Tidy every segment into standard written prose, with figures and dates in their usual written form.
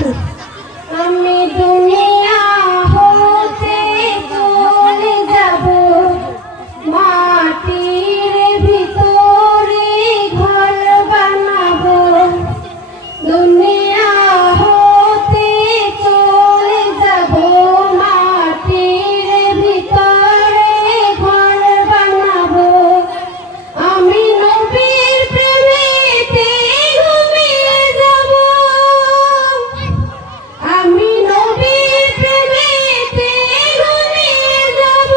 আমি দুনিয়া হতে চলে যাব, মাটির ভিতরে ঘর বানাবো। দুনিয়া হতে চলে যাব, মাটির ভিতরে ঘর বানাবো। আমি নবীর প্রেমেতে ঘুমিয়ে যাব, আমি নবীর প্রেমেতে ঘুমিয়ে যাব।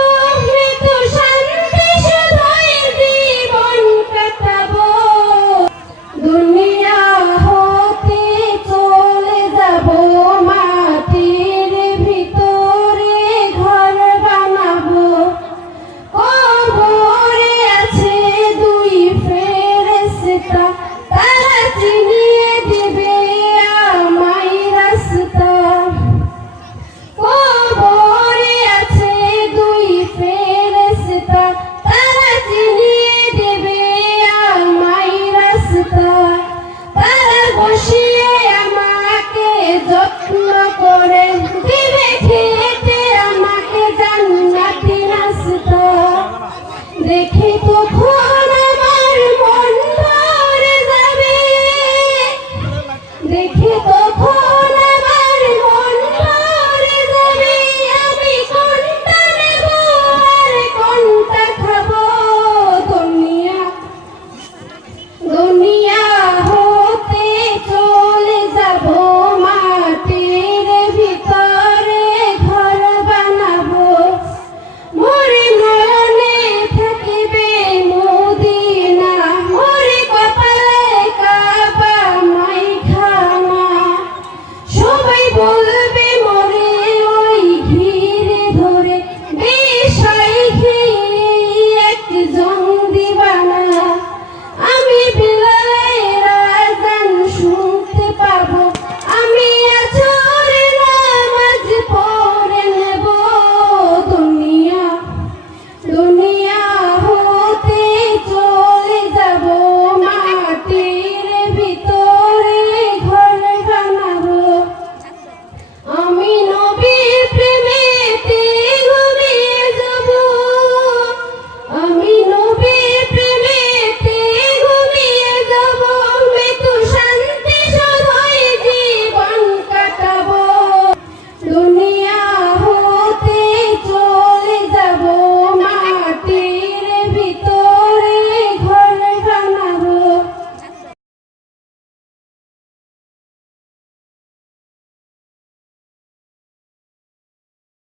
মৃত শান্তি শুধুই জীবন কাটাবো। দুনিয়া হতে চলে যাব, মাটির ভিতরে ঘর বানাবো। কবরে আছে দুই ফেরেশতা, তারা চিনিয়ে দিবে আমায় রাস্তা। কবরে আছে দুই ফেরেশতা, তারা চিনিয়ে দিবে আমায় রাস্তা। তারা বসিয়ে আমাকে যত্ন করে দিবে খেতে আমাকে জান্নাতি নাস্তা। দেখে তখন আমার মন ভরে যাবে, দেখে